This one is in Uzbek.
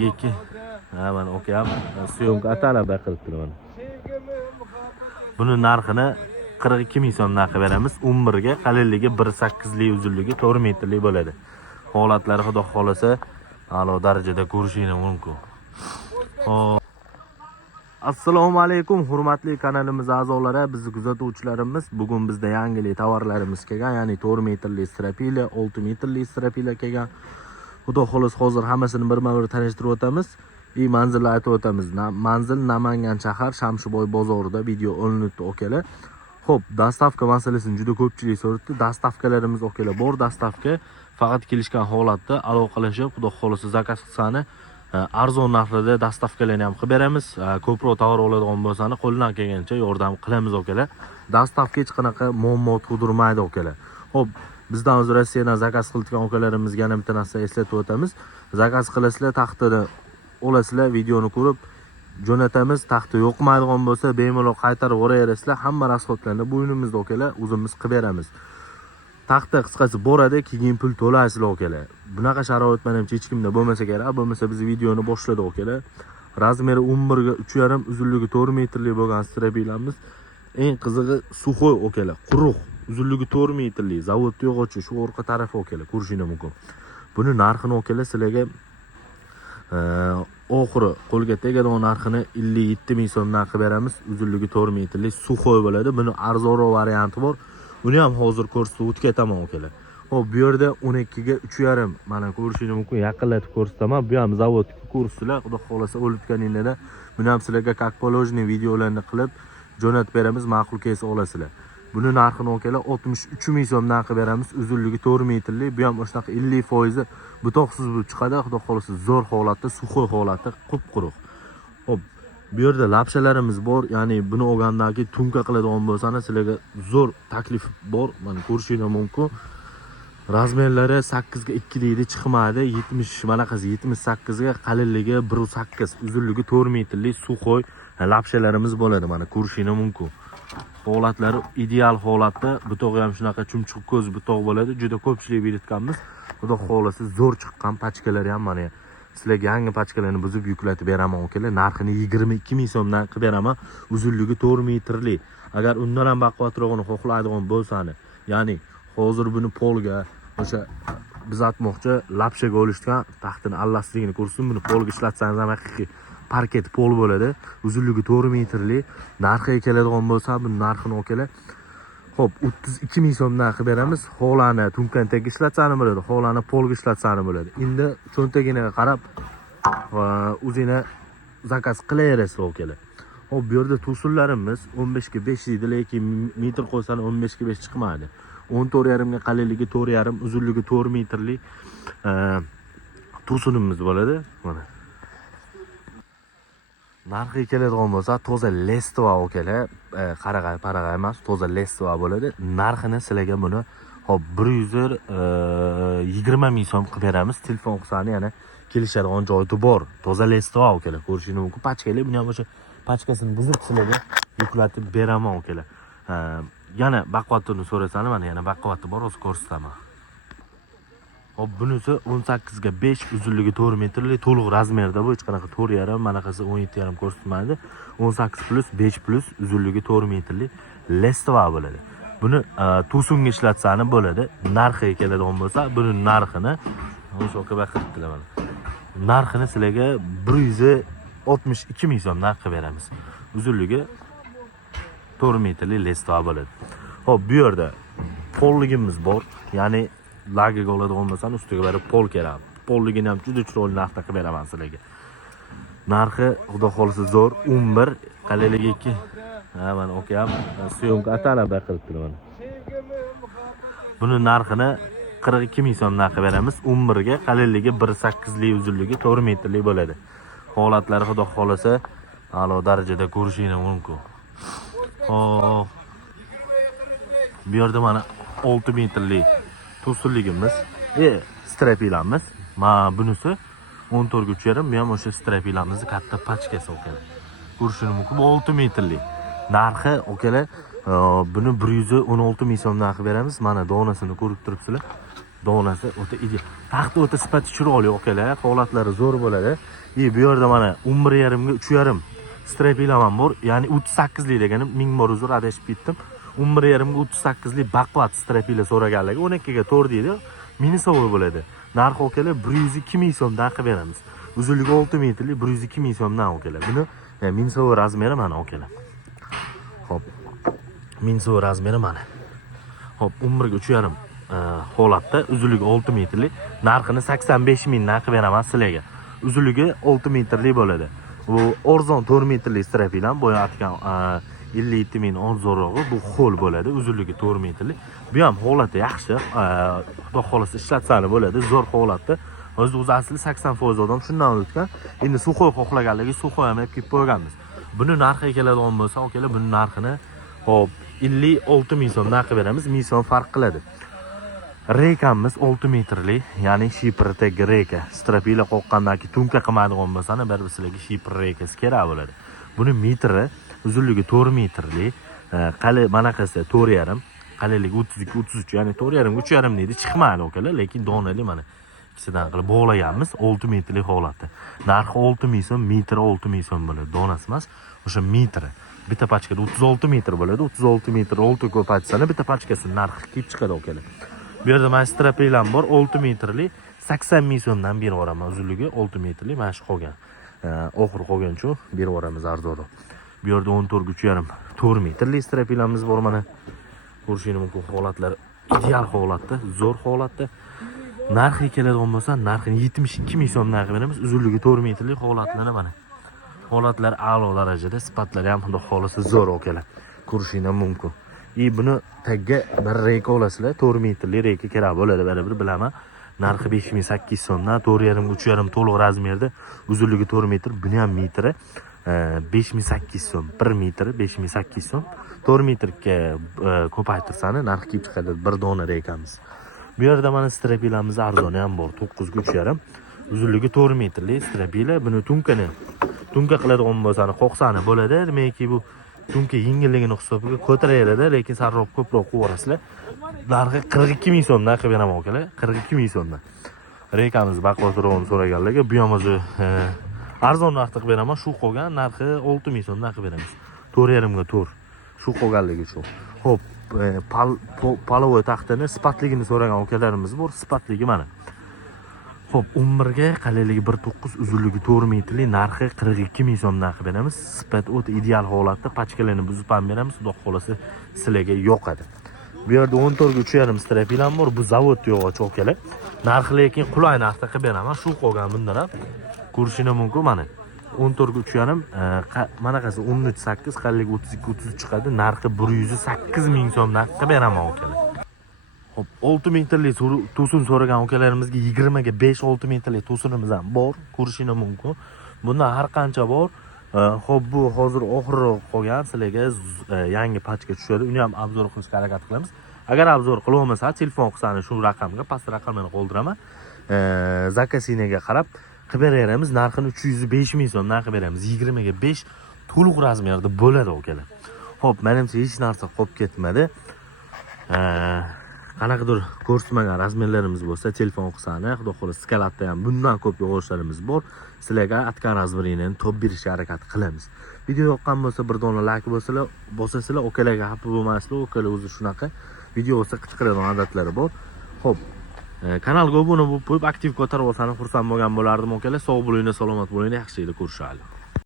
2. Ha, mana okam syomka atalaba qilib turaman. Buni narxini 42 ming so'm narxi beramiz. 11 ga qalinligi 1.8 lik, uzunligi 4 metrlik bo'ladi. Holatlari xudo xolasa a'lo darajada ko'rishingiz mumkin. Xo'p. Assalomu alaykum hurmatli kanalimiz a'zolari, bizni kuzatuvchilarimiz. Bugun bizda yangilik tovarlarimiz kelgan, ya'ni 4 metrlik strapila, 6 metrlik strapila kelgan. Xudo xolos hozir hammasini birma-bir tanishtirib o'tamiz. Manzilni aytib o'tamiz. Manzil Namangan shahar Shamshiboy bozorida video olinibdi okalar. Xo'p, dastavka masalasini juda ko'pchilik so'rabdi. Dastavkalarimiz okalar bor, dastavka faqat kelishgan holatda aloqalashib, xudo xolasa zakaz qilsani arzon narxlarda dastavkalarni ham qilib beramiz. Ko'proq tovar oladigan bo'lsani qo'ldan kelgancha yordam qilamiz okalar. Dastavka hech qanaqa muammo tug'dirmaydi okalar. Xo'p, bizdan o'zi Rossiyadan zakaz qilgan okalarimizga yana bitta narsa eslatib o'tamiz. Zakaz qilasizlar, taxtini olasizlar, videoni ko'rib jo'natamiz. Taxti yoqmaydigan bo'lsa, bemalol qaytarib yuboraverasizlar. Hamma rasxodlarni bo'ynimizda okalar, o'zimiz qilib beramiz. Taxta qisqasi boradi, keyin pul to'laysizlar okalar. Bunaqa sharoit menimcha hech kimda bo'lmasa kerak. Bo'lmasa biz videoni boshladik okalar. Razmeri 11 ga 3.5, uzunligi 4 metrlik bo'lgan strabilamiz. Eng qizig'i suxoy okalar, quruq. Uzunligi 4 metrlik, zavodda yo'g'ochi, shu orqa tarafi okalar, ko'rishingiz mumkin. Buni narxini okalar sizlarga oxiri qo'lga tegadigan narxini 57 ming so'mdan qilib beramiz. Uzunligi 4 metrlik suxoy bo'ladi. Buni arzonroq varianti bor. Uni ham hozir ko'rsatib o'tkaman okalar. Xo'p, bu yerda 12 ga 3.5, mana ko'rishingiz mumkin, yaqinlatib ko'rsataman. Bu ham zavodga ko'rsizlar, xudo xolasa o'litganinglarda buni ham sizlarga как положено videolarni qilib jo'natib beramiz, ma'qul kelsa olasizlar. Buni narxini okalar 63 ming so'mdan qilib beramiz. Uzunligi 4 metrlik, bu ham o'shanaqa 50% butoqsiz bo'lib chiqadi. Xudo xolasa zo'r holatda, suxoy holatda, qup-quruq. Xo'p, bu yerda lapshalarimiz bor, ya'ni buni olgandan keyin tunka qiladigan bo'lsangiz sizlarga zo'r taklif bor. Mana ko'rishingiz mumkin. Razmerlari 8 ga 2 deydi, chiqmaydi. 70 manaqasi 78 ga, qalinligi 1.8, uzunligi 4 metrlik suxoy lapshalarimiz bo'ladi. Mana ko'rishingiz mumkin. Holatlari ideal holatda, butog'i ham shunaqa chumchuq ko'z butoq bo'ladi. Juda ko'pchilik belirtganmiz. Xudo xolasa zo'r chiqqan pachkalari ham mana sizlarga yangi pachkalarni buzib yuklatib beraman okalar. Narxini 22 ming so'mdan qilib beraman. Uzunligi 4 metrlik. Agar undan ham baquvvatrog'ini xohlaydigan bo'lsangiz, ya'ni hozir buni polga, o'sha biz aytmoqchi lapshaga olishgan taxtini allasligini ko'rsin, buni polga ishlatsangiz ham haqiqiy parket pol bo'ladi. Uzunligi 4 metrlik. Narxiga keladigan bo'lsa, bu narxini okalar. Xo'p, 32 ming so'mdan qilib beramiz. Holani tunkan tag ishlatsani bo'ladi, holani polga ishlatsani bo'ladi. Endi cho'ntaginiga qarab o'zingizga zakaz qilaverasiz okalar. Xo'p, bu yerda to'sinlarimiz 15 ga 5 deydi, lekin metr qo'ysan 15 ga 5 chiqmaydi. 14.5 ga qalinligi 4.5, uzunligi 4 metrlik to'sinimiz bo'ladi. Mana narxiga keladigan bo'lsa, toza lestva okalar, qarag'ay emas, toza lestva bo'ladi. Narxini sizlarga buni hop 120 ming so'm qilib beramiz. Telefon qilsani yana kelishadigan joyi bor. Toza lestva okalar, ko'rishingiz mumkin. Pachkalar, buni ham o'sha pachkasini buzib sizlarga yuklatib beraman okalar. Yana baquvvatini so'rasangiz, mana yana baquvvati bor, o'zi ko'rsataman. Hop, bunisi 18 ga 5, uzunligi 4 metrlik, to'liq razmerda bu, hech qanaqa 4.5, manaqasi 17.5 ko'rsatmaydi. 18 plus 5 plus uzunligi 4 metrlik lestva bo'ladi. Buni to'singa ishlatsani bo'ladi. Narxiga keladigan bo'lsa, buni narxini o'sha okaga qilibdilar mana. Narxini sizlarga 162 ming so'm narx qilib beramiz. Uzunligi 4 metrlik lestva bo'ladi. Hop, bu yerda polligimiz bor, ya'ni lagiga oladigan bo'lsan, ustiga berib pol kerak. Polligini ham juda chiroyli narxda qilib beraman sizlarga. Narxi xudo xolasa zo'r, 11, qalinligi 2. Ha, mana okam syomka atalaba qilib turaman. Buni narxini 42 ming so'mdan qilib beramiz. 11 ga qalinligi 1.8 lik, uzunligi 4 metrlik bo'ladi. Holatlari xudo xolasa a'lo darajada ko'rishingiz mumkin. Xo'p, bu yerda mana 6 metrlik to'sinligimiz, strapilamiz. Mana bunisi 14 ga 3.5, bu ham o'sha strapilamizni katta pachkasi okalar. Ko'rishingiz mumkin, bu 6 metrlik. Narxi okalar, buni 116 ming so'mdan qilib beramiz. Mana donasini ko'rib turibsizlar. donasi o'ta ideal. Taxti o'ta sifati chiroyli okalar, holatlari zo'r bo'ladi. Bu yerda mana 11.5 ga 3.5 strapilaman bor. Ya'ni 38 lik deganim 1000 bor uzr adashib ketdim. 11.5 ga 38 lik baqvat strapila so'raganlarga 12 ga 4 deydi. Minisovoy bo'ladi. Narxi okalar 102 ming so'mdan qilib beramiz. Uzunligi 6 metrlik 102 ming so'mdan okalar. Buni minisovoy razmeri mana okalar. Xo'p. Minisovoy razmeri mana. Xo'p, 11 ga 3.5 holatda uzunligi 6 metrlik, narxini 85 mingdan qilib beraman sizlarga. Uzunligi 6 metrlik bo'ladi. Bu orzon 4 metrlik strapilan boya aytgan 57 ming zo'rog'i bu xo'l bo'ladi, uzunligi 4 metrlik. Bu ham holati yaxshi, xudo xolasa ishlatsani bo'ladi, zo'r holatda. O'zi asli 80% odam shundan o'tgan. Endi suxoy xohlaganligi suxoy ham kelib qo'yganmiz. Buni narxiga keladigan bo'lsa, okalar, buni narxini hop 56 ming so'mdan qilib beramiz. 1000 so'm farq qiladi. Rekamiz 6 metrli, ya'ni shiprdagi reka. Strapila qoqqandan keyin tunka qilmaydigan bo'lsa, baribir sizlarga shipr rekasi kerak bo'ladi. Buni metri uzunligi 4 metrli, qali manaqasi 4.5, qaliligi 32-33, ya'ni 4.5 3.5 deydi, chiqmaydi okalar, lekin donali mana ikkisidan qilib bog'laganmiz 6 metrli holatda. Narxi 6 ming so'm, metri 6 ming so'm bo'ladi. Donasi emas, o'sha metri. Bitta pachkada 36 metr bo'ladi. 36 metr 6 ko'p aytsangiz, bitta pachkasi narxi kelib chiqadi okalar. Bu yerda mana strapilam bor, 6 metrli, 80 ming so'mdan berib yuboraman. Uzunligi 6 metrli, mana shu qolgan. Oxir qolganchu berib yuboramiz arzonroq. Bu yerda 14.5 4 metrli strapilamiz bor mana. Ko'rishingiz mumkin, holatlari ideal holatda, zo'r holatda. Narxi keladigan bo'lsa, narxini 72 ming so'mdan qilib beramiz. Uzunligi 4 metrli holatlari mana. Holatlar a'lo darajada, sifatlari ham xudo xolasa zo'r okalar. Ko'rishingiz mumkin. Buni tagga bir reka olasizlar, 4 metrli reka kerak bo'ladi, baribir bilaman. Narxi 5800 so'mdan, 4.5 3.5 to'liq razmerda, uzunligi 4 metr, buni ham metri 5800 so'm, 1 metr 5800 so'm. 4 metrga ko'paytirsani narxi kelib chiqadi bir dona rekamiz. Bu yerda mana strapilamiz arzoni ham bor, 9 ga 3.5, uzunligi 4 metrli strapila. Buni tunka qiladigan bo'lsani, qoqsani bo'ladi. Demakki bu tunka yengilligini hisobiga ko'taradi, lekin sarroq ko'proq qo'yasizlar. Narxi 42 ming so'mdan qilib beraman okalar, 42 ming so'mdan. Rekamiz baquvvatroqni so'raganlarga bu ham o'zi arzon narxda qilib beraman. Shu qolgan narxi 6 ming so'mdan qilib beramiz. 4.5 ga 4. Shu qolganligi uchun. Xo'p, palovoy taxtini sifatligini so'ragan okalarimiz bor. Sifatligi mana. Xo'p, 11 ga qalinligi 1.9, uzunligi 4 metrli, narxi 42 ming so'mdan qilib beramiz. Sifat o'ta ideal holatda, pachkalarni buzib ham beramiz. Xudo xolasa sizlarga yoqadi. Bu yerda 14 ga 3.5 strapilam bor. Bu zavod yog'och okalar. Narxi lekin qulay narxda qilib beraman. Shu qolgan bundan ham ko'rishingiz mumkin mana. 14 ga 3.5, manaqasi 13.8, qalinligi 32-33 chiqadi. Narxi 108 ming so'mdan qilib beraman okalar. Hop, 6 metrli to'sin so'ragan ukalarimizga 20 ga 5-6 metrli to'sinimiz ham bor, ko'rishingiz mumkin. Bundan har qancha bor. Xo'p, bu hozir oxirroq qolgan, sizlarga yangi pachka tushadi. Uni ham obzor qilishga harakat qilamiz. Agar obzor qila olmasa, telefon qilsangiz shu raqamga, past raqamini qoldiraman. Zakasinaga qarab qilib beramiz. Narxini 305 ming so'mdan qilib beramiz. 20 ga 5 to'liq razmerda bo'ladi okalar. Xo'p, menimcha hech narsa qolib ketmadi. Qanaqadir ko'rsatmagan razmerlarimiz bo'lsa, telefon qilsani, xudo xolasa skalatda ham bundan ko'p yog'ochlarimiz bor. Sizlarga atkan razmerini topib berishga harakat qilamiz. Video yoqqan bo'lsa, bir dona like bosasizlar, okalarga xafa bo'lmasizlar. Okalar o'zi shunaqa video bo'lsa qichqiradigan odatlari bor. Xo'p, kanalga obuna bo'lib, aktiv ko'tarib olsangiz xursand bo'lgan bo'lardim okalar. Sog' bo'linglar, salomat bo'linglar, yaxshi yillar ko'rishaylik.